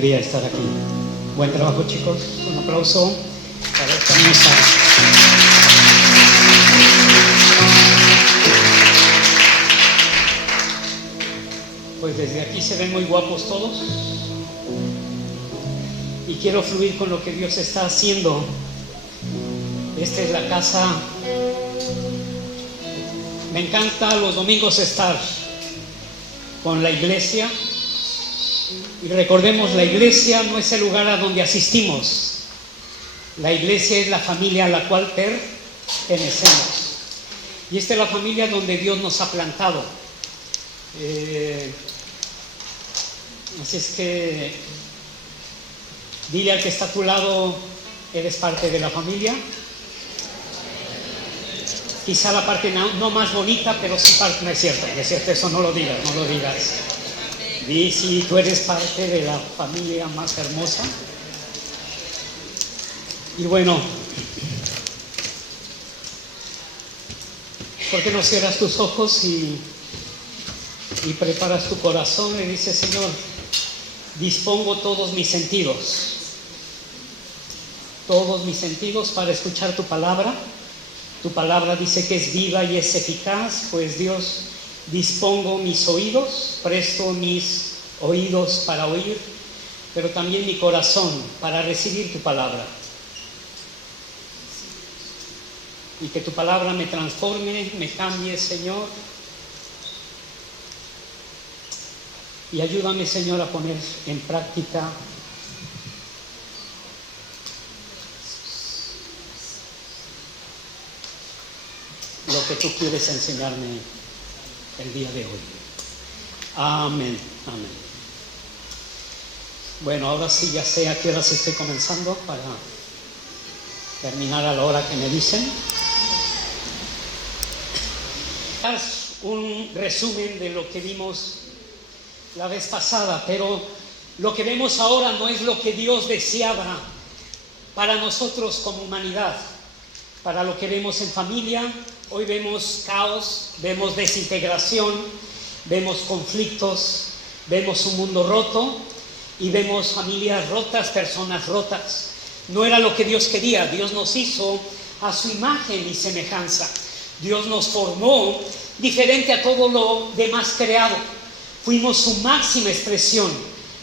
alegría estar aquí. Buen trabajo, chicos. Un aplauso para esta mesa. Pues desde aquí se ven muy guapos todos. Y quiero fluir con lo que Dios está haciendo. Esta es la casa. Me encanta los domingos estar con la iglesia. Y recordemos, la iglesia no es el lugar a donde asistimos. La iglesia es la familia a la cual pertenecemos. Y esta es la familia donde Dios nos ha plantado. Así es que dile al que está a tu lado, eres parte de la familia. Quizá la parte no más bonita, pero sí parte. No es cierto, eso no lo digas. Di si tú eres parte de la familia más hermosa. Y bueno, ¿por qué no cierras tus ojos y preparas tu corazón? Le dices: Señor, dispongo todos mis sentidos para escuchar tu palabra. Tu palabra dice que es viva y es eficaz. Pues Dios, dispongo mis oídos, presto mis oídos para oír, pero también mi corazón para recibir tu palabra. Y que tu palabra me transforme, me cambie, Señor. Y ayúdame, Señor, a poner en práctica lo que tú quieres enseñarme el día de hoy. Amén, amén. Bueno, ahora sí ya sé a qué horas estoy comenzando para terminar a la hora que me dicen. Haz un resumen de lo que vimos la vez pasada, pero lo que vemos ahora no es lo que Dios deseaba para nosotros como humanidad, para lo que vemos en familia. Hoy vemos caos, vemos desintegración, vemos conflictos, vemos un mundo roto y vemos familias rotas, personas rotas. No era lo que Dios quería. Dios nos hizo a su imagen y semejanza. Dios nos formó diferente a todo lo demás creado. Fuimos su máxima expresión.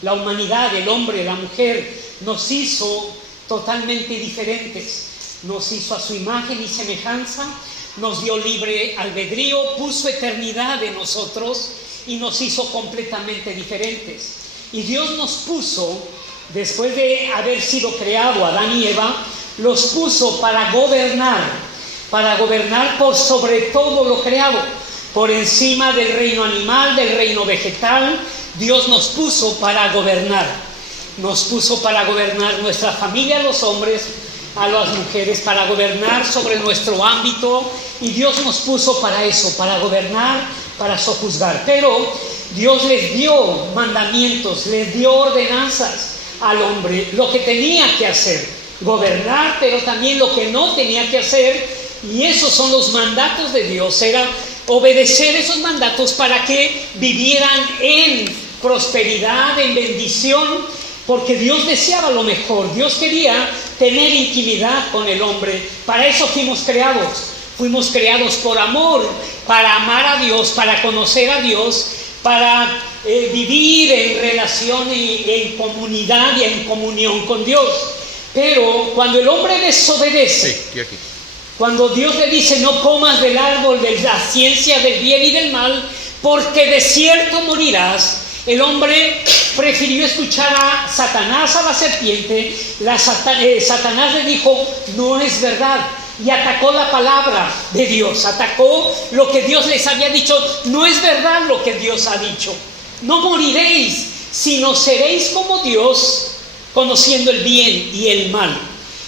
La humanidad, el hombre, la mujer, nos hizo totalmente diferentes. Nos hizo a su imagen y semejanza. Nos dio libre albedrío, puso eternidad en nosotros y nos hizo completamente diferentes. Y Dios nos puso, después de haber sido creado Adán y Eva, los puso para gobernar por sobre todo lo creado, por encima del reino animal, del reino vegetal. Dios nos puso para gobernar. Nos puso para gobernar nuestra familia, los hombres, a las mujeres, para gobernar sobre nuestro ámbito. Y Dios nos puso para eso, para gobernar, para sojuzgar. Pero Dios les dio mandamientos, les dio ordenanzas al hombre, lo que tenía que hacer, gobernar, pero también lo que no tenía que hacer. Y esos son los mandatos de Dios. Era obedecer esos mandatos para que vivieran en prosperidad, en bendición, porque Dios deseaba lo mejor. Dios quería tener intimidad con el hombre. Para eso fuimos creados. Fuimos creados por amor, para amar a Dios, para conocer a Dios, para vivir en relación y en comunidad y en comunión con Dios. Pero cuando el hombre desobedece, cuando Dios le dice: no comas del árbol de la ciencia del bien y del mal, porque de cierto morirás, el hombre prefirió escuchar a Satanás, a la serpiente. Satanás le dijo: no es verdad. Y atacó la palabra de Dios, atacó lo que Dios les había dicho. No es verdad lo que Dios ha dicho. No moriréis, sino seréis como Dios, conociendo el bien y el mal.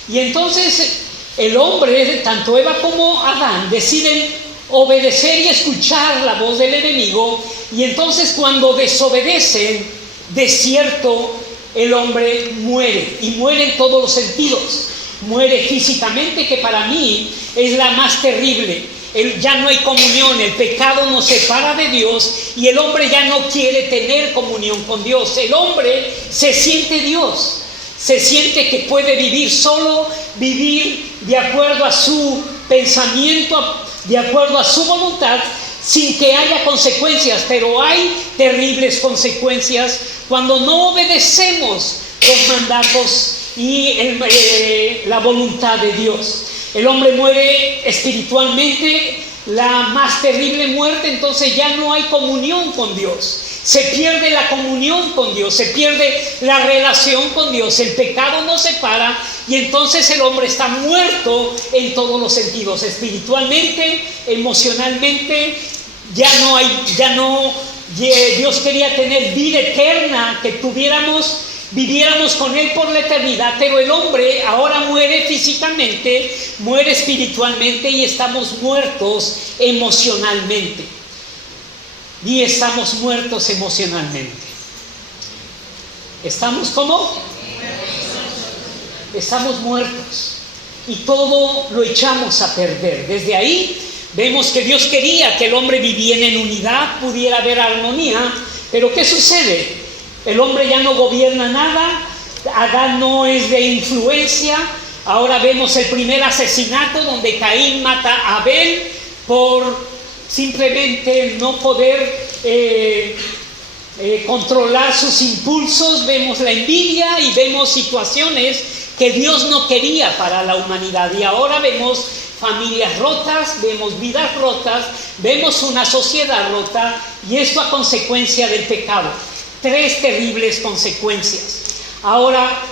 Y entonces el hombre, tanto Eva como Adán, deciden obedecer y escuchar la voz del enemigo. Y entonces cuando desobedecen, de cierto el hombre muere, y muere en todos los sentidos. Muere físicamente, que para mí es la más terrible. ya no hay comunión, el pecado nos separa de Dios y el hombre ya no quiere tener comunión con Dios. El hombre se siente Dios, se siente que puede vivir solo, vivir de acuerdo a su pensamiento, de acuerdo a su voluntad, sin que haya consecuencias. Pero hay terribles consecuencias cuando no obedecemos los mandatos y la voluntad de Dios. El hombre muere espiritualmente, la más terrible muerte. Entonces ya no hay comunión con Dios, se pierde la comunión con Dios, se pierde la relación con Dios, el pecado nos separa y entonces el hombre está muerto en todos los sentidos, espiritualmente, emocionalmente. Dios quería tener vida eterna, que viviéramos con Él por la eternidad, pero el hombre ahora muere físicamente, muere espiritualmente y estamos muertos emocionalmente. Y estamos muertos emocionalmente. ¿Estamos cómo? Estamos muertos. Y todo lo echamos a perder. Desde ahí vemos que Dios quería que el hombre viviera en unidad, pudiera haber armonía, pero ¿qué sucede? El hombre ya no gobierna nada, Adán no es de influencia. Ahora vemos el primer asesinato donde Caín mata a Abel por simplemente no poder controlar sus impulsos. Vemos la envidia y vemos situaciones que Dios no quería para la humanidad. Y ahora vemos familias rotas, vemos vidas rotas, vemos una sociedad rota, y esto a consecuencia del pecado. 3 terribles consecuencias. Ahora,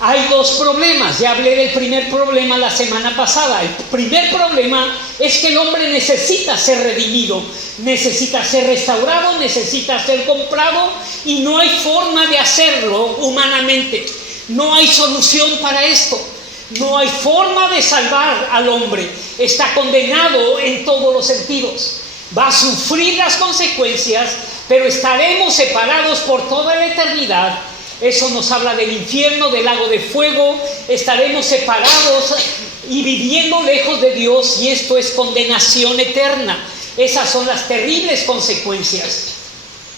hay 2 problemas. Ya hablé del primer problema la semana pasada. El primer problema es que el hombre necesita ser redimido, necesita ser restaurado, necesita ser comprado, y no hay forma de hacerlo humanamente. No hay solución para esto. No hay forma de salvar al hombre. Está condenado en todos los sentidos. Va a sufrir las consecuencias, pero estaremos separados por toda la eternidad. Eso nos habla del infierno, del lago de fuego. Estaremos separados y viviendo lejos de Dios, y esto es condenación eterna. Esas son las terribles consecuencias.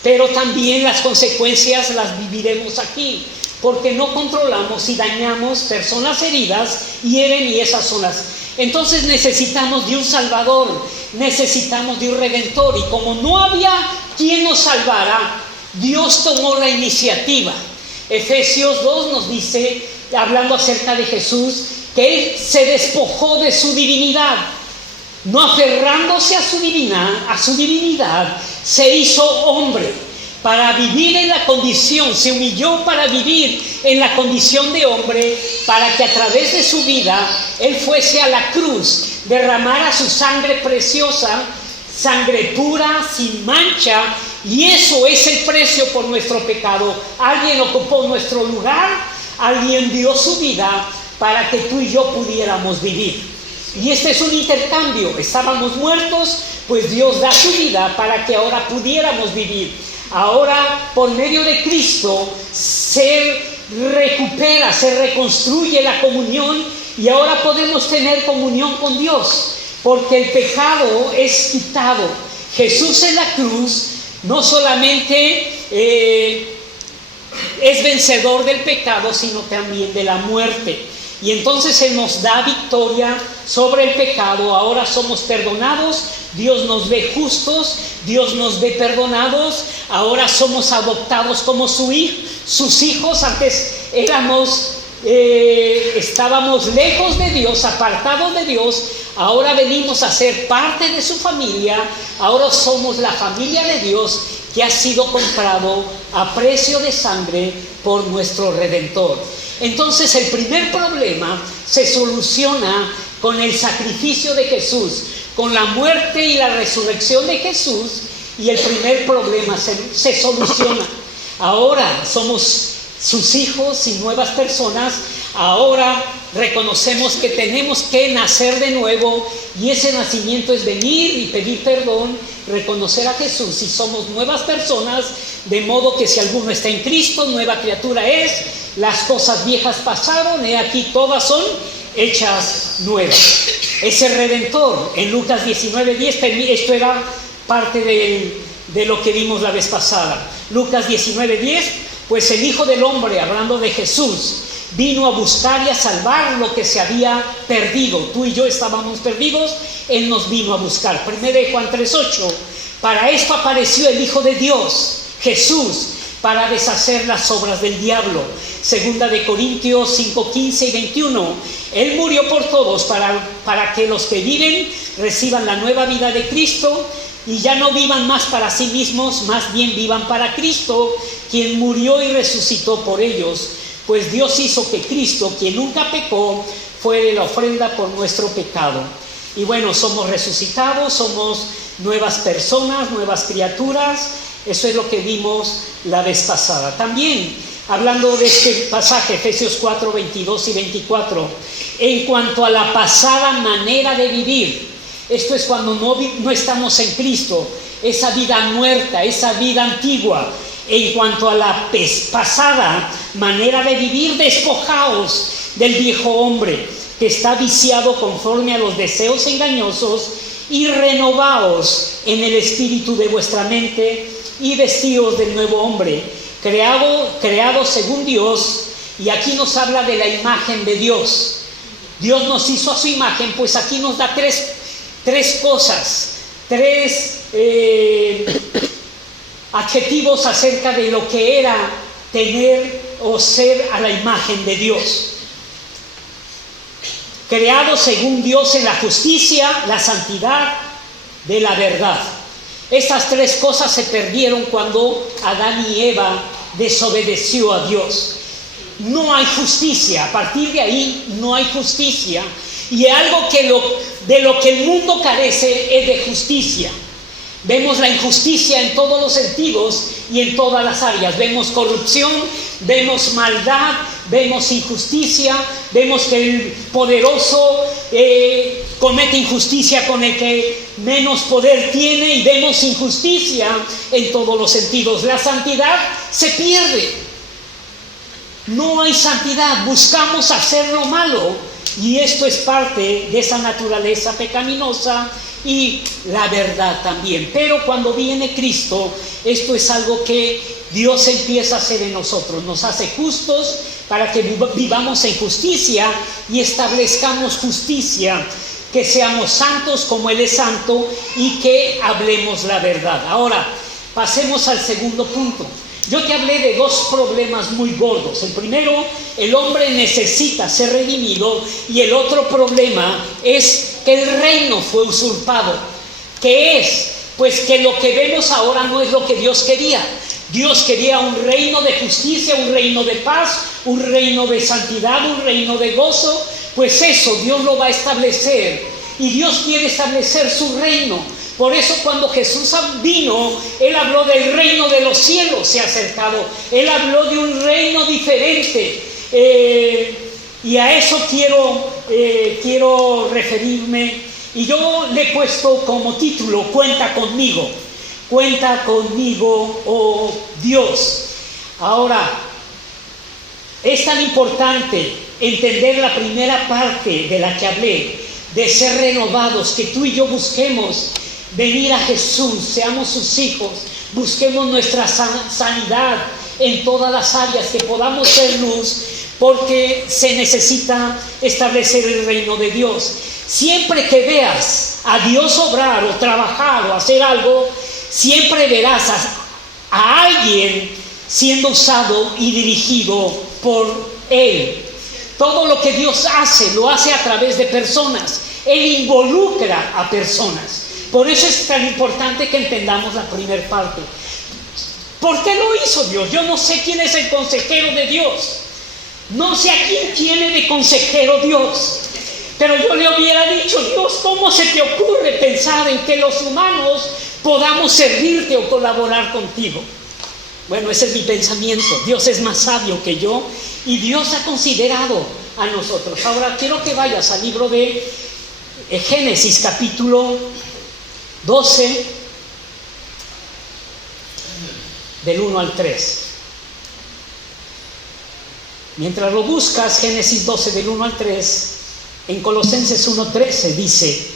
Pero también las consecuencias las viviremos aquí, porque no controlamos y dañamos personas heridas, hieren, y esas son las... Entonces necesitamos de un Salvador, necesitamos de un Redentor, y como no había quien nos salvara, Dios tomó la iniciativa. Efesios 2 nos dice, hablando acerca de Jesús, que Él se despojó de su divinidad, no aferrándose a su divinidad, se hizo hombre para vivir en la condición, se humilló para vivir en la condición de hombre, para que a través de su vida Él fuese a la cruz, derramara su sangre preciosa, sangre pura, sin mancha, y eso es el precio por nuestro pecado. Alguien ocupó nuestro lugar, alguien dio su vida para que tú y yo pudiéramos vivir. Y este es un intercambio. Estábamos muertos, pues Dios da su vida para que ahora pudiéramos vivir. Ahora, por medio de Cristo, se recupera, se reconstruye la comunión, y ahora podemos tener comunión con Dios, porque el pecado es quitado. Jesús en la cruz no solamente es vencedor del pecado, sino también de la muerte. Y entonces Él nos da victoria sobre el pecado. Ahora somos perdonados, Dios nos ve justos, Dios nos ve perdonados. Ahora somos adoptados como sus hijos. Antes estábamos lejos de Dios, apartados de Dios. Ahora venimos a ser parte de su familia. Ahora somos la familia de Dios, que ha sido comprado a precio de sangre por nuestro Redentor. Entonces el primer problema se soluciona con el sacrificio de Jesús, con la muerte y la resurrección de Jesús, y el primer problema se soluciona. Ahora somos sus hijos y nuevas personas. Ahora reconocemos que tenemos que nacer de nuevo, y ese nacimiento es venir y pedir perdón, reconocer a Jesús, y somos nuevas personas, de modo que si alguno está en Cristo, nueva criatura es. Las cosas viejas pasaron, he aquí todas son hechas nuevas. ese Redentor. En Lucas 19:10, esto era parte de lo que vimos la vez pasada. Lucas 19:10, pues el Hijo del Hombre, hablando de Jesús, vino a buscar y a salvar lo que se había perdido. Tú y yo estábamos perdidos, Él nos vino a buscar. 1 Juan 3:8, para esto apareció el Hijo de Dios, Jesús, para deshacer las obras del diablo. 2 Corintios 5:15 y 21, Él murió por todos para que los que viven reciban la nueva vida de Cristo y ya no vivan más para sí mismos, más bien vivan para Cristo, quien murió y resucitó por ellos. Pues Dios hizo que Cristo, quien nunca pecó, fuere la ofrenda por nuestro pecado. Y bueno, somos resucitados, somos nuevas personas, nuevas criaturas. Eso es lo que vimos la vez pasada. También, hablando de este pasaje, Efesios 4:22 y 24, en cuanto a la pasada manera de vivir, esto es cuando no estamos en Cristo, esa vida muerta, esa vida antigua. En cuanto a la pasada manera de vivir, despojaos del viejo hombre que está viciado conforme a los deseos engañosos y renovaos en el espíritu de vuestra mente y vestíos del nuevo hombre, creado según Dios. Y aquí nos habla de la imagen de Dios. Dios nos hizo a su imagen, pues aquí nos da tres cosas, tres adjetivos acerca de lo que era tener o ser a la imagen de Dios. Creado según Dios en la justicia, la santidad de la verdad. Estas tres cosas se perdieron cuando Adán y Eva desobedeció a Dios. No hay justicia, a partir de ahí no hay justicia. Y algo de lo que el mundo carece es de justicia. Vemos la injusticia en todos los sentidos y en todas las áreas. Vemos corrupción, vemos maldad, vemos injusticia, vemos que el poderoso comete injusticia con el que menos poder tiene, y vemos injusticia en todos los sentidos. La santidad se pierde. No hay santidad, buscamos hacer lo malo, y esto es parte de esa naturaleza pecaminosa y la verdad también. Pero cuando viene Cristo, esto es algo que Dios empieza a hacer en nosotros. Nos hace justos para que vivamos en justicia y establezcamos justicia, que seamos santos como Él es santo y que hablemos la verdad. Ahora, pasemos al segundo punto. Yo te hablé de dos problemas muy gordos. El primero, el hombre necesita ser redimido, y el otro problema es que el reino fue usurpado. ¿Qué es? Pues que lo que vemos ahora no es lo que Dios quería. Dios quería un reino de justicia, un reino de paz, un reino de santidad, un reino de gozo. Pues eso Dios lo va a establecer, y Dios quiere establecer su reino. Por eso cuando Jesús vino, Él habló del reino de los cielos se ha acercado. Él habló de un reino diferente. Y a eso quiero referirme. Y yo le he puesto como título: cuenta conmigo. Cuenta conmigo, oh Dios. Ahora, es tan importante entender la primera parte de la que hablé, de ser renovados, que tú y yo busquemos venir a Jesús, seamos sus hijos, busquemos nuestra sanidad en todas las áreas, que podamos ser luz, porque se necesita establecer el reino de Dios. Siempre que veas a Dios obrar o trabajar o hacer algo, siempre verás a alguien siendo usado y dirigido por Él. Todo lo que Dios hace, lo hace a través de personas. Él involucra a personas. Por eso es tan importante que entendamos la primera parte. ¿Por qué lo hizo Dios? Yo no sé quién es el consejero de Dios. No sé a quién tiene de consejero Dios. Pero yo le hubiera dicho: Dios, ¿cómo se te ocurre pensar en que los humanos podamos servirte o colaborar contigo? Bueno, ese es mi pensamiento. Dios es más sabio que yo, y Dios ha considerado a nosotros. Ahora quiero que vayas al libro de Génesis, capítulo 12, del 1 al 3. Mientras lo buscas, Génesis 12, del 1 al 3, En Colosenses 1:13 dice,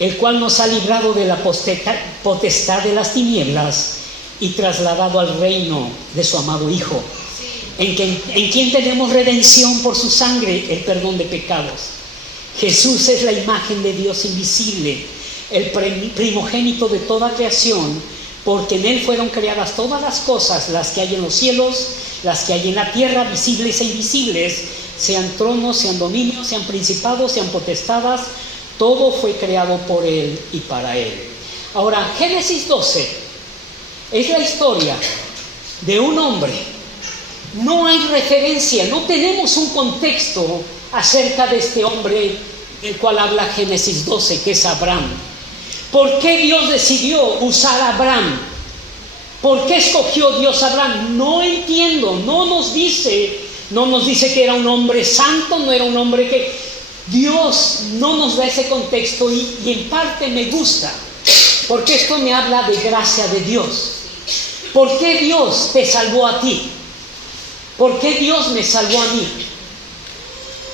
el cual nos ha librado de la potestad de las tinieblas y trasladado al reino de su amado Hijo, en quien tenemos redención por su sangre, el perdón de pecados. Jesús es la imagen de Dios invisible, el primogénito de toda creación, porque en Él fueron creadas todas las cosas, las que hay en los cielos, las que hay en la tierra, visibles e invisibles, sean tronos, sean dominios, sean principados, sean potestades, todo fue creado por Él y para Él. Ahora, Génesis 12 es la historia de un hombre. No hay referencia, no tenemos un contexto acerca de este hombre del cual habla Génesis 12, que es Abraham. ¿Por qué Dios decidió usar a Abraham? ¿Por qué escogió Dios a Abraham? No entiendo, no nos dice que era un hombre santo, no era un hombre que... Dios no nos da ese contexto y en parte me gusta, porque esto me habla de gracia de Dios. ¿Por qué Dios te salvó a ti? ¿Por qué Dios me salvó a mí?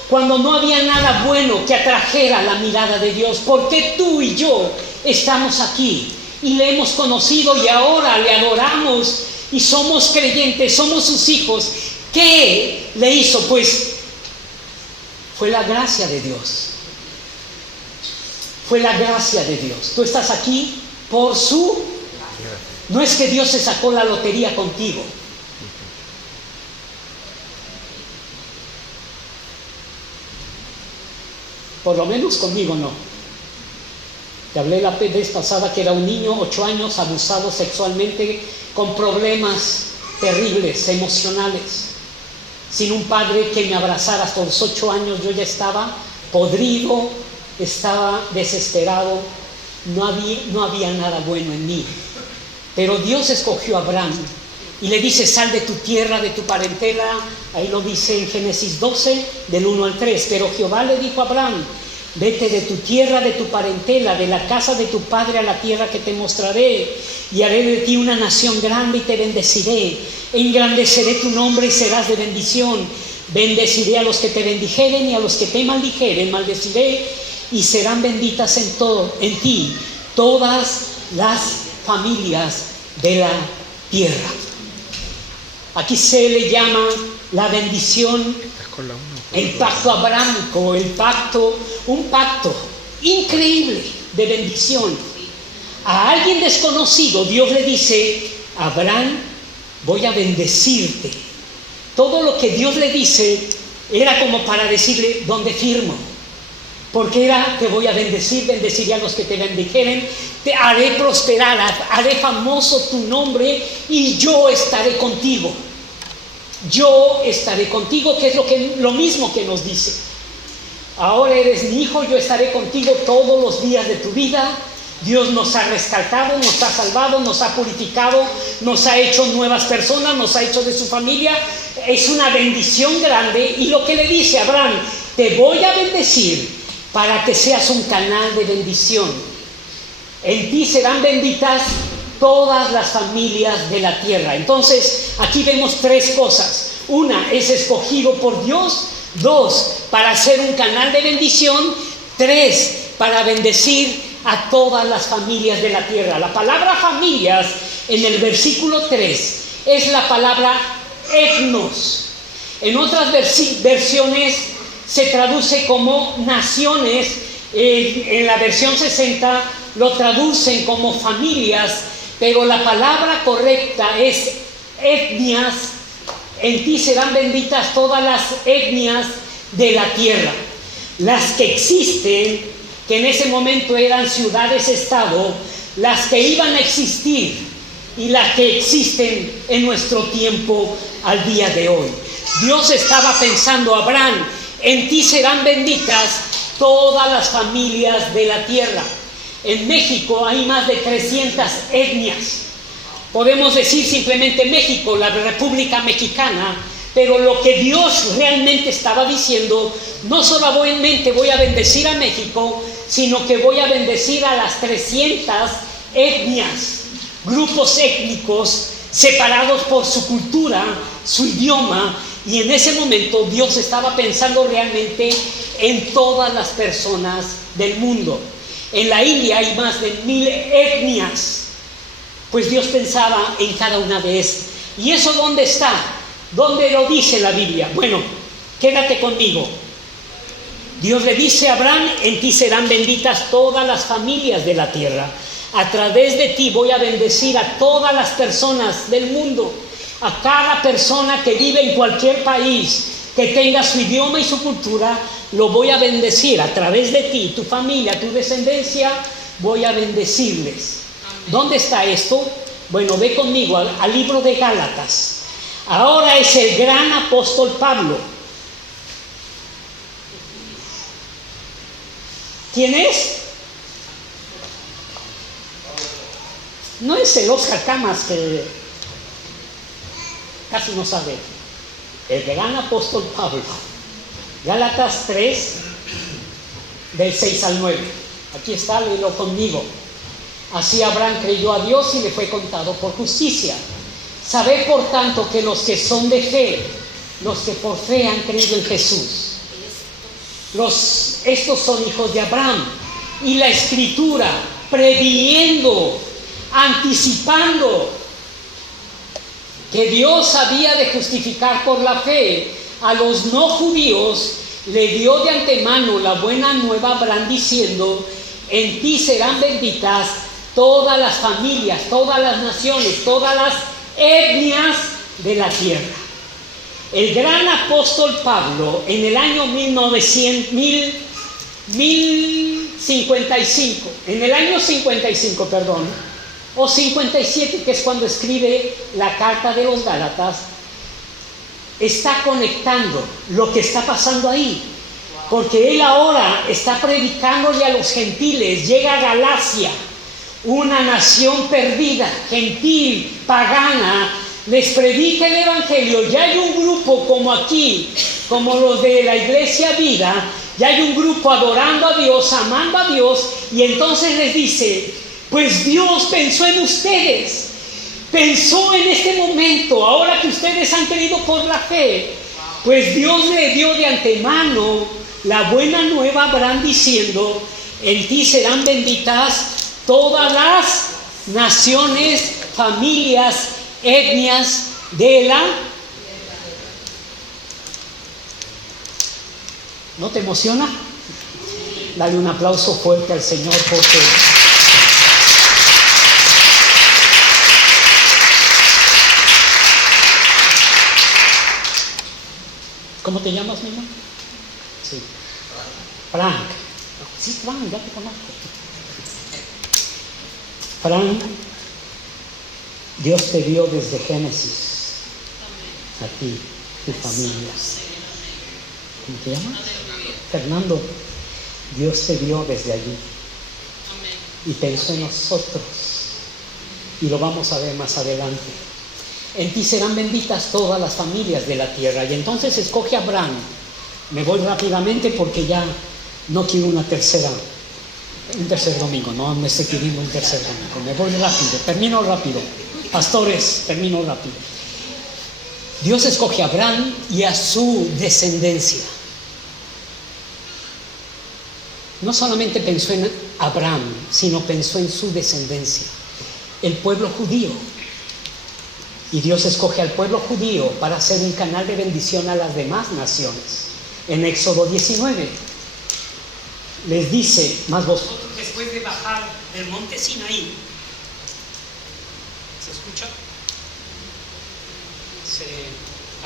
Cuando no había nada bueno que atrajera la mirada de Dios, ¿por qué tú y yo estamos aquí y le hemos conocido y ahora le adoramos y somos creyentes, somos sus hijos? ¿Qué le hizo? Pues fue la gracia de Dios. Fue la gracia de Dios. Tú estás aquí por su... No es que Dios se sacó la lotería contigo. Por lo menos conmigo no. Te hablé la vez pasada que era un niño, 8 años, abusado sexualmente, con problemas terribles, emocionales. Sin un padre que me abrazara. Hasta los 8 años yo ya estaba podrido, estaba desesperado, no había nada bueno en mí. Pero Dios escogió a Abraham y le dice, sal de tu tierra, de tu parentela. Ahí lo dice en Génesis 12, del 1 al 3. Pero Jehová le dijo a Abraham, vete de tu tierra, de tu parentela, de la casa de tu padre a la tierra que te mostraré, y haré de ti una nación grande y te bendeciré. Engrandeceré tu nombre y serás de bendición. Bendeciré a los que te bendijeren y a los que te maldijeren maldeciré, y serán benditas en ti todas las familias de la tierra. Aquí se le llama la bendición, el pacto abrahámico, un pacto increíble de bendición. A alguien desconocido Dios le dice, Abraham, voy a bendecirte. Todo lo que Dios le dice era como para decirle, ¿dónde firmo? Porque era, te voy a bendecir, bendeciré a los que te bendijeren, te haré prosperar, haré famoso tu nombre y yo estaré contigo. Yo estaré contigo, que es lo mismo que nos dice. Ahora eres mi hijo, yo estaré contigo todos los días de tu vida. Dios nos ha rescatado, nos ha salvado, nos ha purificado, nos ha hecho nuevas personas, nos ha hecho de su familia. Es una bendición grande. Y lo que le dice a Abraham, te voy a bendecir para que seas un canal de bendición. En ti serán benditas todas las familias de la tierra. Entonces, aquí vemos 3 cosas. Una, es escogido por Dios. 2, para ser un canal de bendición. 3, para bendecir a todas las familias de la tierra. La palabra familias en el versículo 3 es la palabra etnos. En otras versiones se traduce como naciones. En la versión 60 lo traducen como familias, pero la palabra correcta es etnias. En ti serán benditas todas las etnias de la tierra. Las que existen, que en ese momento eran ciudades-estado, las que iban a existir y las que existen en nuestro tiempo al día de hoy. Dios estaba pensando, Abraham, en ti serán benditas todas las familias de la tierra. En México hay más de 300 etnias. Podemos decir simplemente México, la República Mexicana, pero lo que Dios realmente estaba diciendo, no solamente voy a bendecir a México, sino que voy a bendecir a las 300 etnias, grupos étnicos separados por su cultura, su idioma. Y en ese momento Dios estaba pensando realmente en todas las personas del mundo. En la India hay más de 1000 etnias, pues Dios pensaba en cada una de estas. ¿Y eso dónde está? ¿Dónde lo dice la Biblia? Bueno, quédate conmigo. Dios le dice a Abraham: en ti serán benditas todas las familias de la tierra. A través de ti voy a bendecir a todas las personas del mundo, a cada persona que vive en cualquier país, que tenga su idioma y su cultura, lo voy a bendecir. A través de ti, tu familia, tu descendencia, voy a bendecirles. ¿Dónde está esto? Bueno, ve conmigo al libro de Gálatas. Ahora es el gran apóstol Pablo. ¿Quién es? No es el Oscar Camas, que casi no sabe. El gran apóstol Pablo. Gálatas 3, del 6 al 9. Aquí está, léelo conmigo. Así Abraham creyó a Dios y le fue contado por justicia. Sabed por tanto que los que son de fe, los que por fe han creído en Jesús, estos son hijos de Abraham. Y la Escritura, previendo, anticipando que Dios había de justificar por la fe a los no judíos, le dio de antemano la buena nueva a Abraham, diciendo: en ti serán benditas todas las familias, todas las naciones, todas las etnias de la tierra. El gran apóstol Pablo, en el año 1055, en el año 55, perdón, o 57, que es cuando escribe la carta de los Gálatas, está conectando lo que está pasando ahí, porque él ahora está predicándole a los gentiles. Llega a Galacia, una nación perdida, gentil, pagana, les predica el evangelio. Ya hay un grupo como aquí, como los de la Iglesia Vida, ya hay un grupo adorando a Dios, amando a Dios, y entonces les dice: pues Dios pensó en ustedes, pensó en este momento, ahora que ustedes han creído por la fe, pues Dios le dio de antemano la buena nueva a Abraham, diciendo: en ti serán benditas todas las naciones, familias, etnias de la... ¿No te emociona? Dale un aplauso fuerte al Señor, porque ¿cómo te llamas, mi hermano? Sí. Frank. Sí, Frank, ya te conozco. Frank, Dios te dio desde Génesis a ti, tu familia. ¿Cómo te llamas? Fernando. Dios te dio desde allí y pensó en nosotros, y lo vamos a ver más adelante. En ti serán benditas todas las familias de la tierra. Y entonces escoge a Abraham. Me voy rápidamente porque ya no quiero un tercer domingo. No me estoy pidiendo un tercer domingo. Me voy rápido, termino rápido. Pastores, termino rápido. Dios escoge a Abraham y a su descendencia. No solamente pensó en Abraham, sino pensó en su descendencia, el pueblo judío. Y Dios escoge al pueblo judío para ser un canal de bendición a las demás naciones. En Éxodo 19 les dice: mas vosotros, después de bajar del monte Sinaí, ¿se escucha? Se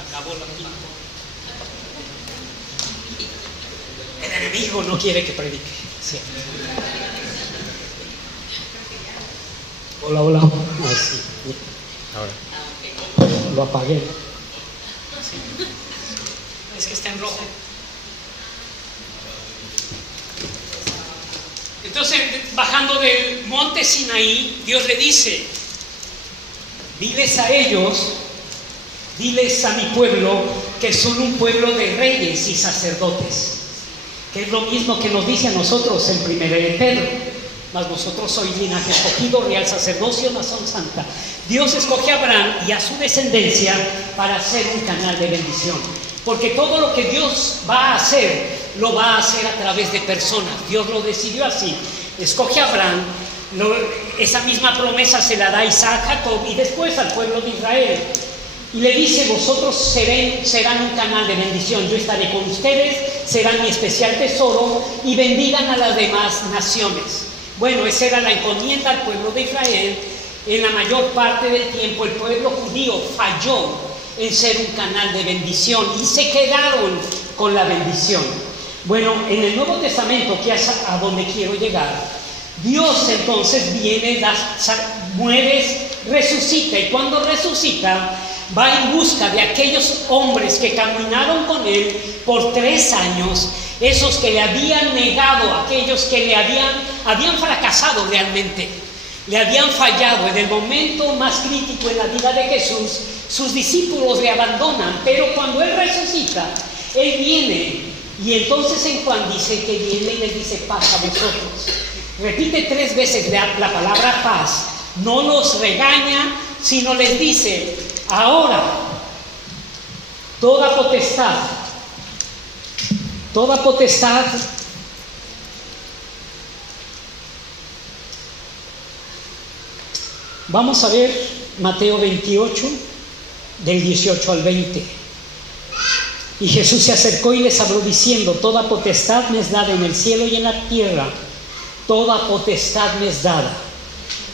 acabó la pila. El enemigo no quiere que predique. Sí. Hola, hola. Así. Ahora. Lo apagué. Sí. Es que está en rojo. Entonces, bajando del monte Sinaí, Dios le dice: diles a ellos, diles a mi pueblo, que son un pueblo de reyes y sacerdotes, que es lo mismo que nos dice a nosotros en 1 de Pedro: mas vosotros sois linaje escogido, real sacerdocio, nación santa. Dios escoge a Abraham y a su descendencia para ser un canal de bendición. Porque todo lo que Dios va a hacer, lo va a hacer a través de personas. Dios lo decidió así. Escoge a Abraham, esa misma promesa se la da a Isaac, Jacob y después al pueblo de Israel. Y le dice: vosotros serán un canal de bendición, yo estaré con ustedes, serán mi especial tesoro y bendigan a las demás naciones. Bueno, esa era la encomienda al pueblo de Israel. En la mayor parte del tiempo el pueblo judío falló en ser un canal de bendición y se quedaron con la bendición. Bueno, en el Nuevo Testamento, que es a donde quiero llegar, Dios entonces viene, muere, resucita, y cuando resucita va en busca de aquellos hombres que caminaron con Él por 3 años, esos que le habían negado, aquellos que le habían fracasado realmente, le habían fallado. En el momento más crítico en la vida de Jesús, sus discípulos le abandonan, pero cuando Él resucita, Él viene, y entonces en Juan dice que viene y les dice: paz a vosotros. Repite 3 veces la palabra paz, no los regaña, sino les dice: ahora toda potestad, vamos a ver Mateo 28, del 18 al 20. Y Jesús se acercó y les habló diciendo: toda potestad me es dada en el cielo y en la tierra, toda potestad me es dada.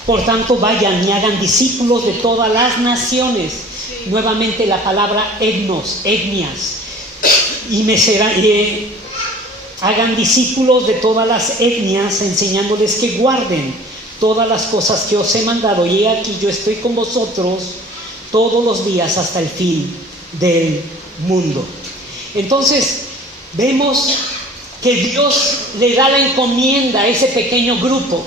Por tanto, vayan y hagan discípulos de todas las naciones. Nuevamente la palabra etnias. Hagan discípulos de todas las etnias, enseñándoles que guarden todas las cosas que os he mandado. Y he aquí, yo estoy con vosotros todos los días hasta el fin del mundo. Entonces, vemos que Dios le da la encomienda a ese pequeño grupo.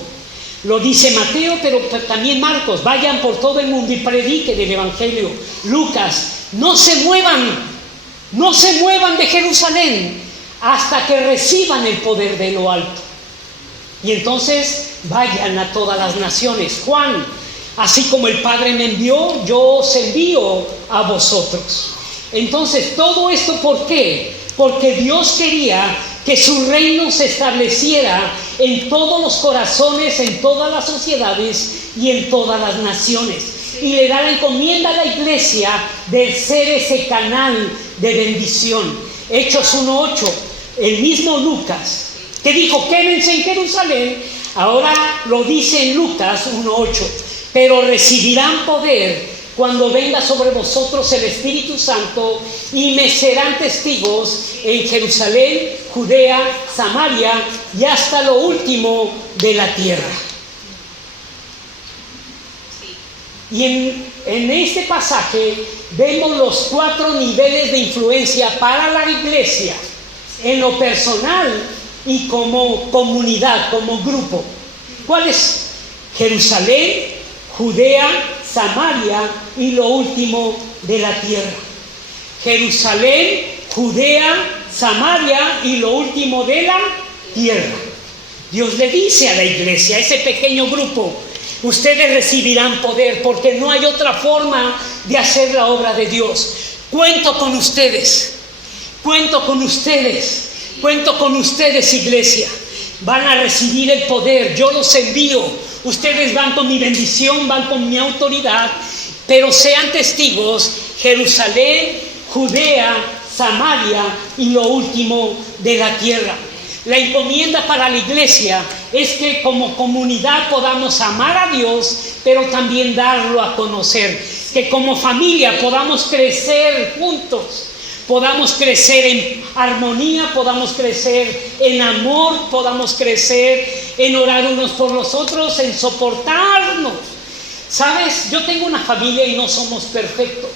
Lo dice Mateo, pero también Marcos: vayan por todo el mundo y prediquen el Evangelio. Lucas: no se muevan de Jerusalén hasta que reciban el poder de lo alto. Y entonces vayan a todas las naciones. Juan: así como el Padre me envió, yo os envío a vosotros. Entonces, todo esto, ¿por qué? Porque Dios quería que su reino se estableciera en todos los corazones, en todas las sociedades y en todas las naciones. Y le da la encomienda a la iglesia de ser ese canal de bendición. Hechos 1:8, el mismo Lucas, que dijo: quédense en Jerusalén, ahora lo dice en Lucas 1:8: pero recibirán poder cuando venga sobre vosotros el Espíritu Santo, y me serán testigos en Jerusalén, Judea, Samaria y hasta lo último de la tierra. Y en este pasaje vemos los 4 niveles de influencia para la iglesia, en lo personal y como comunidad, como grupo. ¿Cuál es? Jerusalén, Judea, Samaria y lo último de la tierra. Jerusalén, Judea, Samaria y lo último de la tierra. Dios le dice a la iglesia, a ese pequeño grupo: ustedes recibirán poder, porque no hay otra forma de hacer la obra de Dios. Cuento con ustedes, iglesia. Van a recibir el poder, yo los envío. Ustedes van con mi bendición, van con mi autoridad, pero sean testigos: Jerusalén, Judea, Samaria y lo último de la tierra. La encomienda para la iglesia es que como comunidad podamos amar a Dios, pero también darlo a conocer. Que como familia podamos crecer juntos, podamos crecer en armonía, podamos crecer en amor, podamos crecer en orar unos por los otros, en soportarnos. ¿Sabes? Yo tengo una familia y no somos perfectos.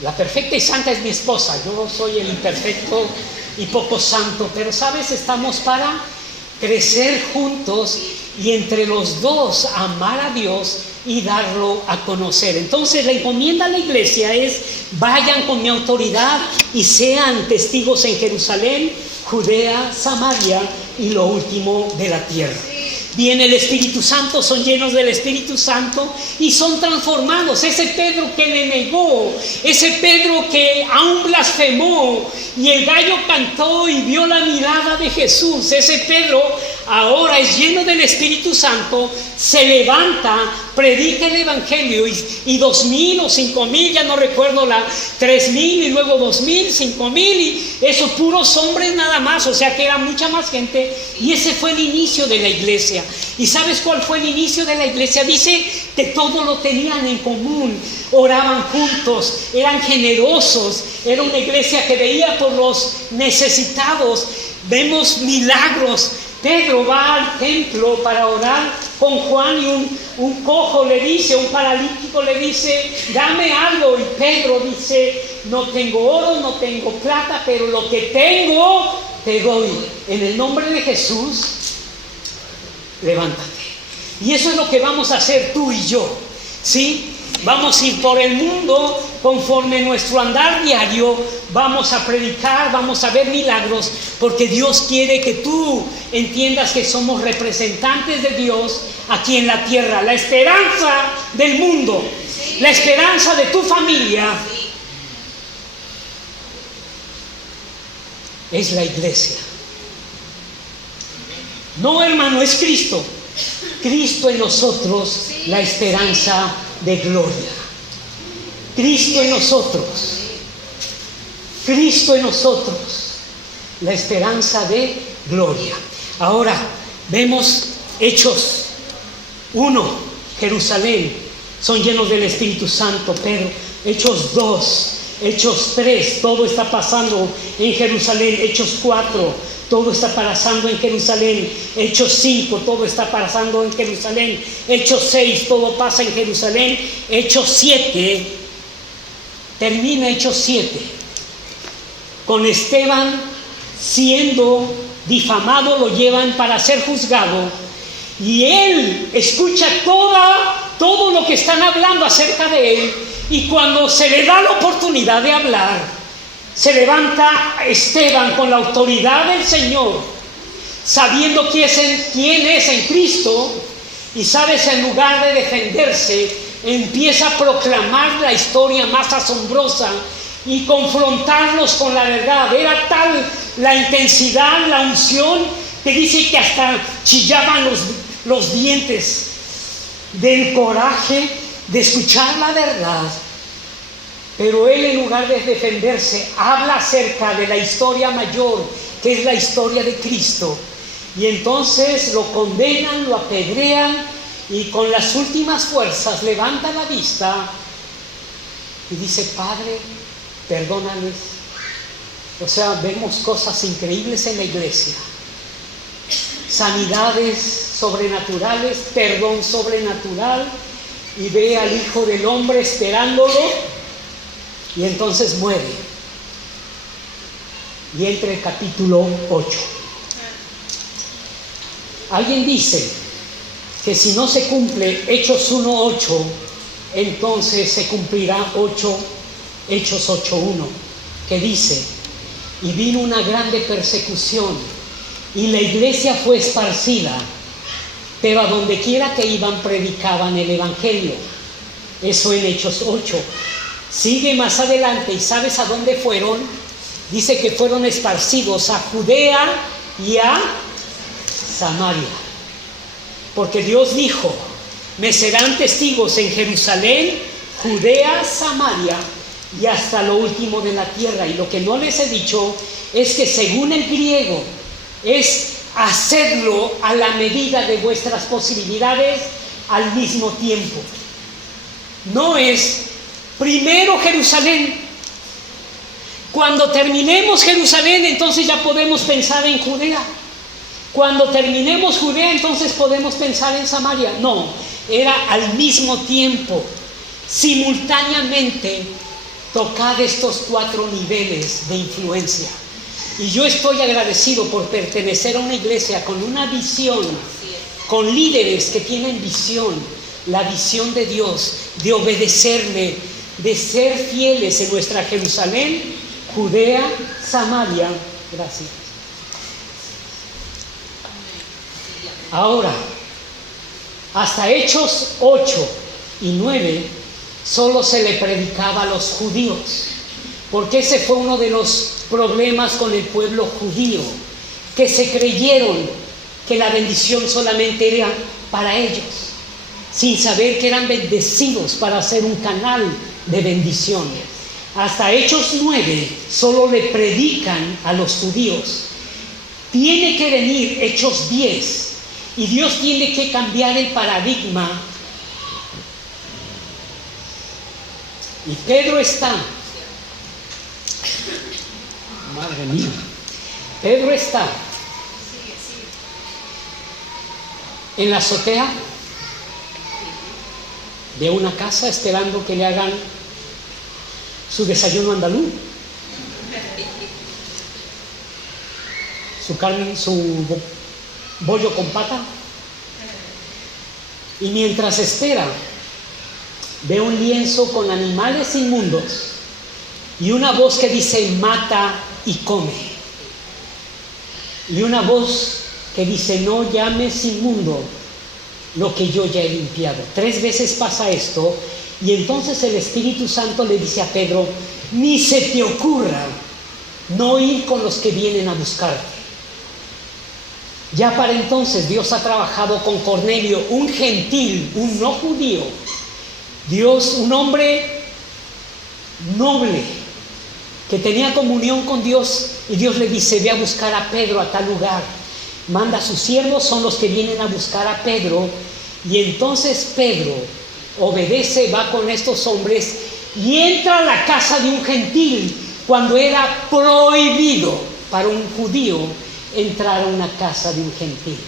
La perfecta y santa es mi esposa. Yo soy el imperfecto y poco santo. Pero ¿sabes? Estamos para crecer juntos y entre los dos amar a Dios y darlo a conocer. Entonces la encomienda a la iglesia es: vayan con mi autoridad y sean testigos en Jerusalén, Judea, Samaria y lo último de la tierra. viene el Espíritu Santo, son llenos del Espíritu Santo y son transformados. Ese Pedro que le negó, ese Pedro que aún blasfemó y el gallo cantó y vio la mirada de Jesús, ese Pedro ahora es lleno del Espíritu Santo, se levanta, predica el Evangelio y 2,000 o 5,000, ya no recuerdo, 3,000 y luego 2,000, 5,000 y esos puros hombres nada más, o sea que era mucha más gente, y ese fue el inicio de la iglesia. ¿Y sabes cuál fue el inicio de la iglesia? Dice que todo lo tenían en común, oraban juntos, eran generosos, era una iglesia que veía por los necesitados, vemos milagros. Pedro va al templo para orar con Juan y un cojo le dice, un paralítico le dice, dame algo. Y Pedro dice, no tengo oro, no tengo plata, pero lo que tengo te doy. En el nombre de Jesús, levántate. Y eso es lo que vamos a hacer tú y yo, ¿sí? Vamos a ir por el mundo conforme nuestro andar diario, vamos a predicar, vamos a ver milagros, porque Dios quiere que tú entiendas que somos representantes de Dios aquí en la tierra, la esperanza del mundo, la esperanza de tu familia es la iglesia. No, hermano, es Cristo. Cristo en nosotros, la esperanza de gloria. Cristo en nosotros. Cristo en nosotros, la esperanza de gloria. Ahora vemos Hechos 1, Jerusalén, son llenos del Espíritu Santo, Pedro. Hechos 2, Hechos 3, todo está pasando en Jerusalén. Hechos 4, todo está pasando en Jerusalén. Hechos 5, todo está pasando en Jerusalén. Hechos 6, todo pasa en Jerusalén. Hechos 7, termina Hechos 7 con Esteban siendo difamado, lo llevan para ser juzgado y él escucha todo lo que están hablando acerca de él, y cuando se le da la oportunidad de hablar, se levanta Esteban con la autoridad del Señor, sabiendo quién es en Cristo, y sabes, en lugar de defenderse, empieza a proclamar la historia más asombrosa y confrontarlos con la verdad. Era tal la intensidad, la unción, que dice que hasta chillaban los dientes del coraje de escuchar la verdad. Pero él, en lugar de defenderse, habla acerca de la historia mayor, que es la historia de Cristo. Y entonces lo condenan, lo apedrean, y con las últimas fuerzas levanta la vista y dice: Padre, perdónales. O sea, vemos cosas increíbles en la iglesia. Sanidades sobrenaturales, perdón sobrenatural, y ve al Hijo del Hombre esperándolo, y entonces muere. Y entra el capítulo 8. Alguien dice que si no se cumple Hechos 1:8, entonces se cumplirá Hechos 8:1, que dice: y vino una grande persecución, y la iglesia fue esparcida, pero a donde quiera que iban predicaban el Evangelio. Eso en Hechos 8. Sigue más adelante, y ¿sabes a dónde fueron? Dice que fueron esparcidos a Judea y a Samaria, porque Dios dijo: me serán testigos en Jerusalén, Judea, Samaria y hasta lo último de la tierra. Y lo que no les he dicho es que según el griego es hacerlo a la medida de vuestras posibilidades al mismo tiempo. No es primero Jerusalén. Cuando terminemos Jerusalén, entonces ya podemos pensar en Judea. Cuando terminemos Judea, entonces podemos pensar en Samaria. No, era al mismo tiempo, simultáneamente, tocar estos 4 niveles de influencia. Y yo estoy agradecido por pertenecer a una iglesia con una visión, con líderes que tienen visión, la visión de Dios, de obedecerle, de ser fieles en nuestra Jerusalén, Judea, Samaria. Gracias. Ahora, Hasta Hechos 8 y 9 solo se le predicaba a los judíos, porque ese fue uno de los problemas con el pueblo judío, que se creyeron que la bendición solamente era para ellos, sin saber que eran bendecidos para ser un canal de bendición. Hasta Hechos 9 solo le predican a los judíos. Tiene que venir Hechos 10 y Dios tiene que cambiar el paradigma. Y Pedro está, madre mía, Pedro está en la azotea de una casa esperando que le hagan su desayuno andaluz, su carne, su bollo con pata, y mientras espera ve un lienzo con animales inmundos y una voz que dice mata y come, y una voz que dice no llames inmundo lo que yo ya he limpiado. 3 veces pasa esto, y entonces el Espíritu Santo le dice a Pedro: ni se te ocurra no ir con los que vienen a buscarte. Ya para entonces Dios ha trabajado con Cornelio, un gentil, un no judío. Dios, un hombre noble que tenía comunión con Dios, y Dios le dice: ve a buscar a Pedro a tal lugar. Manda a sus siervos, son los que vienen a buscar a Pedro. Y entonces Pedro obedece, va con estos hombres y entra a la casa de un gentil, cuando era prohibido para un judío entrar a una casa de un gentil.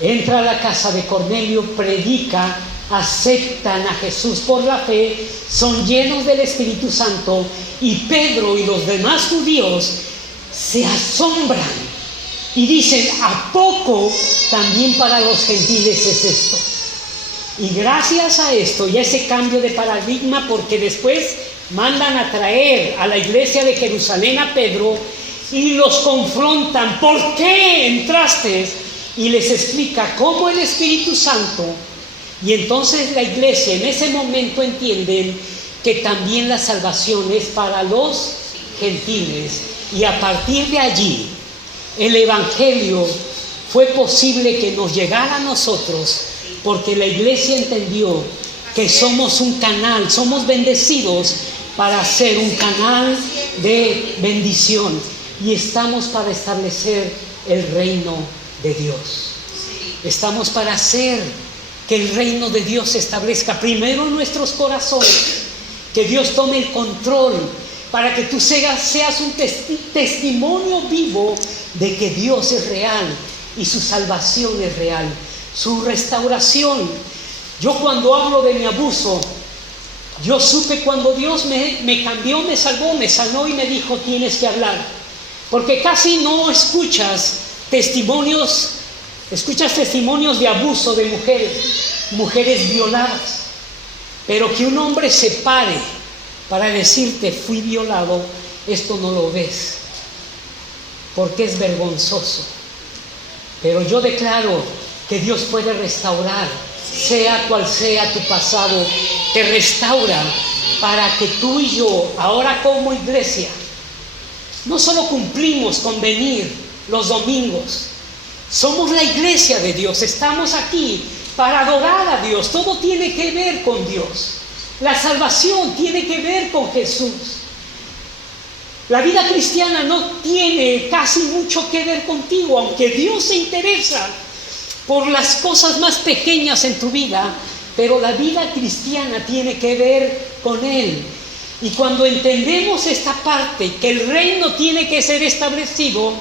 Entra a la casa de Cornelio, predica, aceptan a Jesús por la fe, son llenos del Espíritu Santo, y Pedro y los demás judíos se asombran y dicen: ¿a poco también para los gentiles es esto? Y gracias a esto y a ese cambio de paradigma, porque después mandan a traer a la iglesia de Jerusalén a Pedro y los confrontan: ¿por qué entraste? Y les explica cómo el Espíritu Santo. Y entonces la iglesia en ese momento entienden que también la salvación es para los gentiles. Y a partir de allí, el Evangelio fue posible que nos llegara a nosotros, porque la iglesia entendió que somos un canal, somos bendecidos para ser un canal de bendición, y estamos para establecer el reino de Dios. Estamos para hacer que el reino de Dios se establezca primero en nuestros corazones, que Dios tome el control, para que tú seas un testimonio vivo de que Dios es real y su salvación es real, su restauración. Yo cuando hablo de mi abuso, yo supe cuando Dios me cambió, me salvó, me sanó y me dijo: tienes que hablar, porque casi no escuchas testimonios de abuso de mujeres violadas, pero que un hombre se pare para decirte: fui violado, esto no lo ves, porque es vergonzoso. Pero yo declaro que Dios puede restaurar, sea cual sea tu pasado, te restaura para que tú y yo, ahora como iglesia, no solo cumplimos con venir los domingos, somos la iglesia de Dios, estamos aquí para adorar a Dios, todo tiene que ver con Dios. La salvación tiene que ver con Jesús. La vida cristiana no tiene casi mucho que ver contigo, aunque Dios se interesa por las cosas más pequeñas en tu vida, pero la vida cristiana tiene que ver con Él. Y cuando entendemos esta parte, que el reino tiene que ser establecido,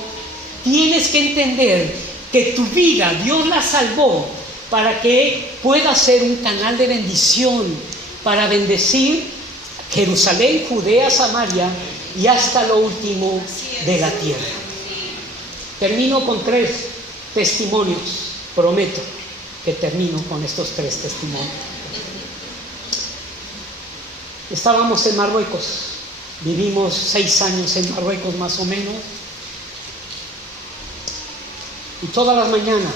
tienes que entender que tu vida Dios la salvó para que pueda ser un canal de bendición, para bendecir Jerusalén, Judea, Samaria y hasta lo último de la tierra. Termino con 3 testimonios. Prometo que termino con estos 3 testimonios. Estábamos en Marruecos, vivimos 6 años en Marruecos más o menos, y todas las mañanas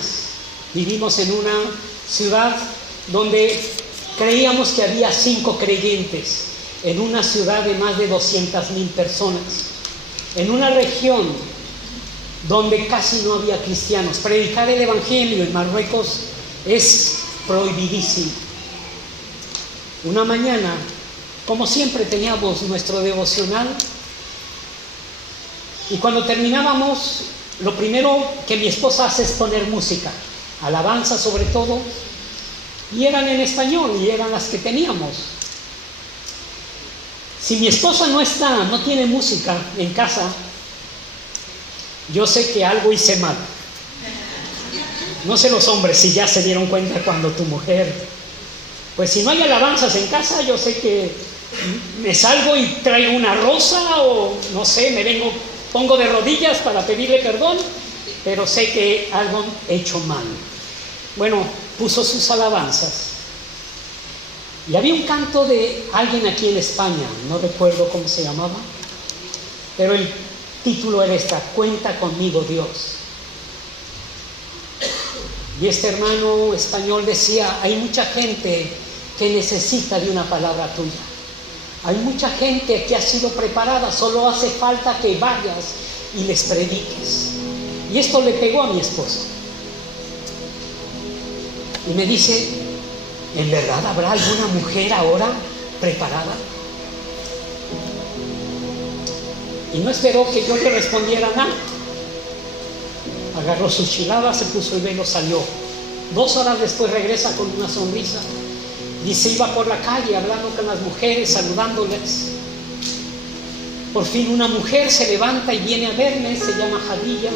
Vivimos en una ciudad donde creíamos que había 5 creyentes, en una ciudad de más de 200,000 personas, en una región donde casi no había cristianos. Predicar el evangelio en Marruecos es prohibidísimo. Una mañana, como siempre, teníamos nuestro devocional, y cuando terminábamos, lo primero que mi esposa hace es poner música, alabanza sobre todo, y eran en español, y eran las que teníamos. Si mi esposa no tiene música en casa, yo sé que algo hice mal. No sé los hombres si ya se dieron cuenta cuando tu mujer, pues si no hay alabanzas en casa, yo sé que me salgo y traigo una rosa, o no sé, pongo de rodillas para pedirle perdón, pero sé que algo he hecho mal. Bueno, puso sus alabanzas. Y había un canto de alguien aquí en España, no recuerdo cómo se llamaba, pero el título era Cuenta conmigo, Dios. Y este hermano español decía: hay mucha gente que necesita de una palabra tuya. Hay mucha gente que ha sido preparada, solo hace falta que vayas y les prediques. Y esto le pegó a mi esposa. Y me dice: ¿en verdad habrá alguna mujer ahora preparada? Y no esperó que yo le respondiera nada. Agarró sus chiladas, se puso el velo, salió. 2 horas después regresa con una sonrisa. Dice: iba por la calle hablando con las mujeres, saludándoles. Por fin una mujer se levanta y viene a verme, se llama Jadilla.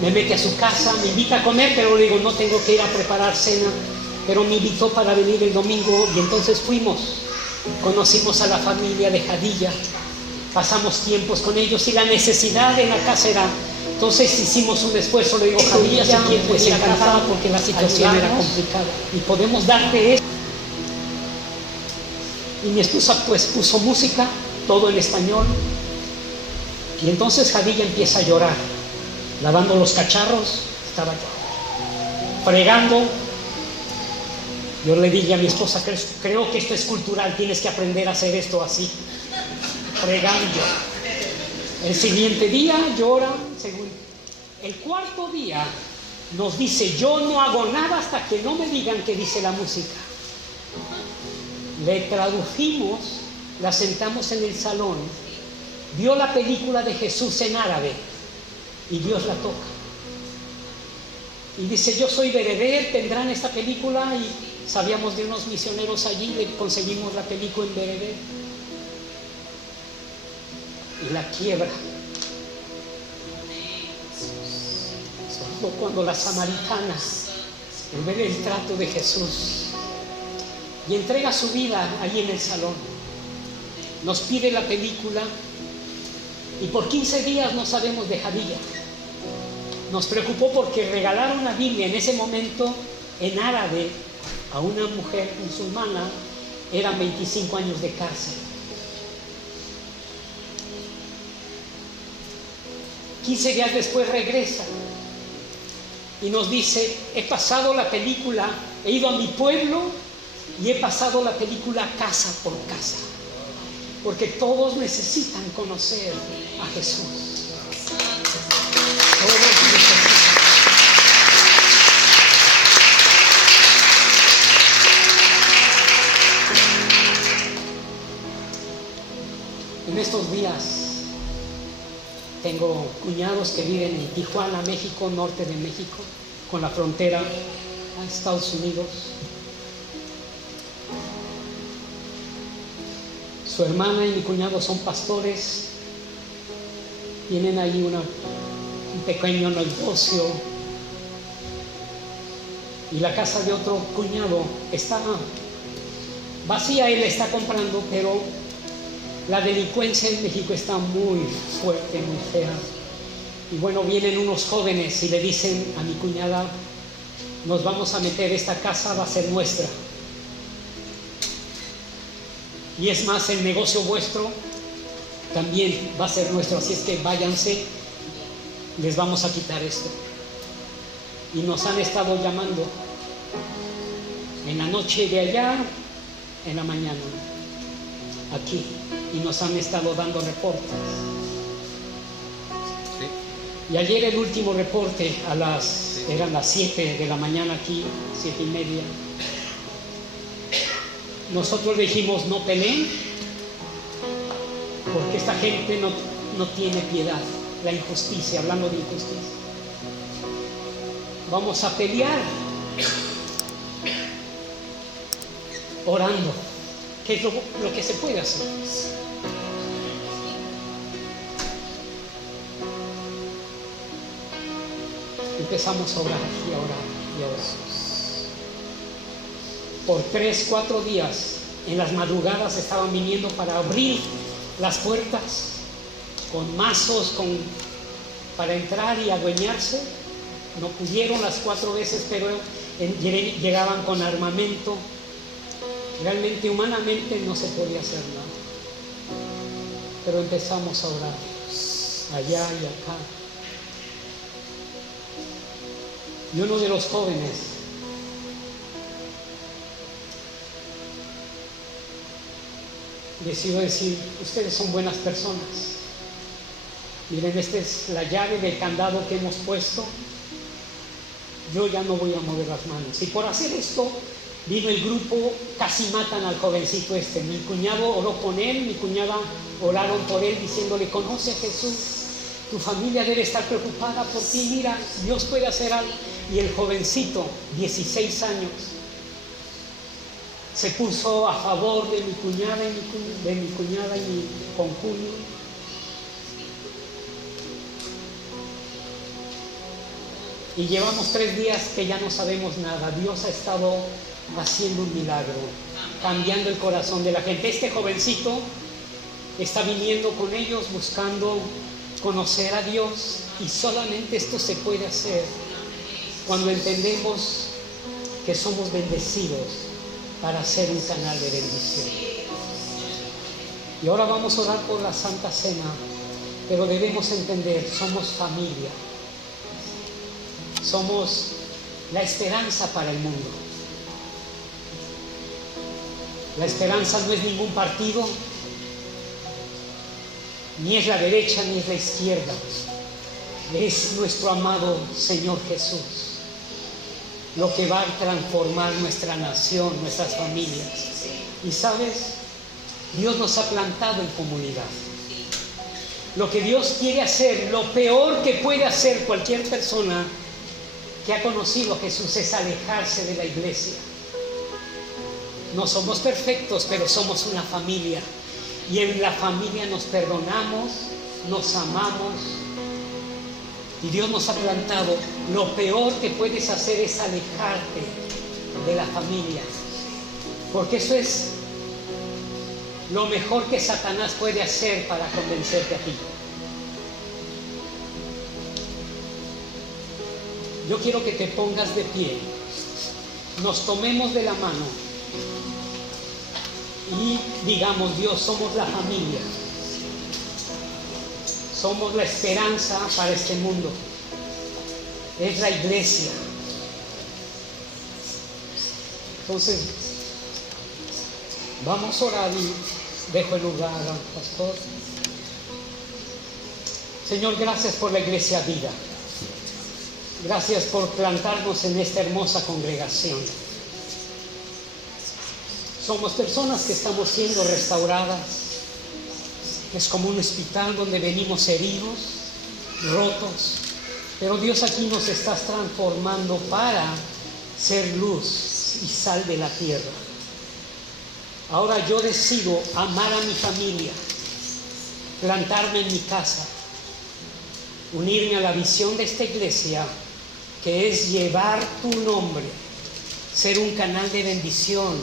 Me mete a su casa, me invita a comer, pero le digo: no tengo que ir a preparar cena. Pero me invitó para venir el domingo, y entonces fuimos. Conocimos a la familia de Jadilla, pasamos tiempos con ellos, y la necesidad en la casa era. Entonces hicimos un esfuerzo. Le digo: Jadilla, si quieres, pues encantada, porque la situación era complicada y podemos darte esto. Y mi esposa pues puso música, todo en español, y entonces Jadilla empieza a llorar, lavando los cacharros, estaba fregando. Yo le dije a mi esposa: creo que esto es cultural, tienes que aprender a hacer esto así, fregando. El siguiente día llora. El 4.º día nos dice: yo no hago nada hasta que no me digan qué dice la música. Le tradujimos, la sentamos en el salón, vio la película de Jesús en árabe, y Dios la toca. Y dice: yo soy bereber, tendrán esta película. Y sabíamos de unos misioneros allí, le conseguimos la película en bereber. Y la quiebra. Solo cuando la samaritana, al ver el trato de Jesús, y entrega su vida ahí en el salón, nos pide la película, y por 15 días no sabemos de Jadilla. Nos preocupó porque regalaron la Biblia en ese momento en árabe a una mujer musulmana. Eran 25 años de cárcel. 15 días después regresa y nos dice: he pasado la película, he ido a mi pueblo y he pasado la película casa por casa, porque todos necesitan conocer a Jesús. Todos necesitan. En estos días tengo cuñados que viven en Tijuana, México, norte de México, con la frontera a Estados Unidos. Su hermana y mi cuñado son pastores, tienen ahí un pequeño negocio, y la casa de otro cuñado está vacía, él la está comprando, pero la delincuencia en México está muy fuerte, muy fea. Y bueno, vienen unos jóvenes y le dicen a mi cuñada: nos vamos a meter, esta casa va a ser nuestra. Y es más, el negocio vuestro también va a ser nuestro, así es que váyanse, les vamos a quitar esto. y nos han estado llamando en la noche de allá, en la mañana aquí, y nos han estado dando reportes. Y ayer el último reporte eran las 7 de la mañana aquí, 7:30. Nosotros dijimos: no peleen, porque esta gente no tiene piedad. La injusticia, hablando de injusticia, vamos a pelear orando, que es lo que se puede hacer. Empezamos a orar y a orar y a orar. Por 3-4 días, en las madrugadas estaban viniendo para abrir las puertas con mazos para entrar y adueñarse. No pudieron las 4 veces, pero llegaban con armamento. Realmente, humanamente, no se podía hacer nada. Pero empezamos a orar allá y acá. Y uno de los jóvenes decidió decir: ustedes son buenas personas. Miren, esta es la llave del candado que hemos puesto. Yo ya no voy a mover las manos. Y por hacer esto, vino el grupo, casi matan al jovencito este. Mi cuñado oró con él, mi cuñada oraron por él diciéndole: conoce a Jesús, tu familia debe estar preocupada por ti, mira, Dios puede hacer algo. Y el jovencito, 16 años, se puso a favor de mi cuñada y mi concuño. Y llevamos 3 días que ya no sabemos nada. Dios ha estado haciendo un milagro, cambiando el corazón de la gente. Este jovencito está viniendo con ellos buscando conocer a Dios, y solamente esto se puede hacer cuando entendemos que somos bendecidos para ser un canal de bendición. Y ahora vamos a orar por la Santa Cena, pero debemos entender: somos familia, somos la esperanza para el mundo. La esperanza no es ningún partido, ni es la derecha ni es la izquierda, es nuestro amado Señor Jesús, lo que va a transformar nuestra nación, nuestras familias. Y sabes, Dios nos ha plantado en comunidad. Lo que Dios quiere hacer, lo peor que puede hacer cualquier persona que ha conocido a Jesús, es alejarse de la iglesia. No somos perfectos, pero somos una familia. Y en la familia nos perdonamos, nos amamos. Y Dios nos ha plantado. Lo peor que puedes hacer es alejarte de la familia, porque eso es lo mejor que Satanás puede hacer para convencerte a ti. Yo quiero que te pongas de pie, nos tomemos de la mano y digamos: Dios, somos la familia, somos la esperanza para este mundo, es la iglesia. Entonces, vamos a orar y dejo el lugar al pastor. Señor, gracias por la iglesia Vida. Gracias por plantarnos en esta hermosa congregación. Somos personas que estamos siendo restauradas. Es como un hospital donde venimos heridos, rotos. Pero Dios, aquí nos estás transformando para ser luz y sal de la tierra. Ahora yo decido amar a mi familia, plantarme en mi casa, unirme a la visión de esta iglesia, que es llevar tu nombre, ser un canal de bendición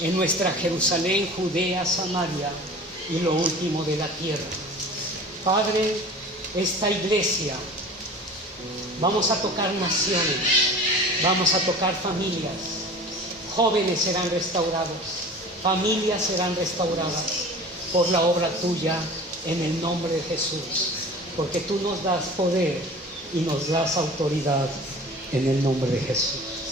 en nuestra Jerusalén, Judea, Samaria y lo último de la tierra. Padre, esta iglesia, vamos a tocar naciones, vamos a tocar familias, jóvenes serán restaurados, familias serán restauradas por la obra tuya, en el nombre de Jesús, porque tú nos das poder y nos das autoridad en el nombre de Jesús.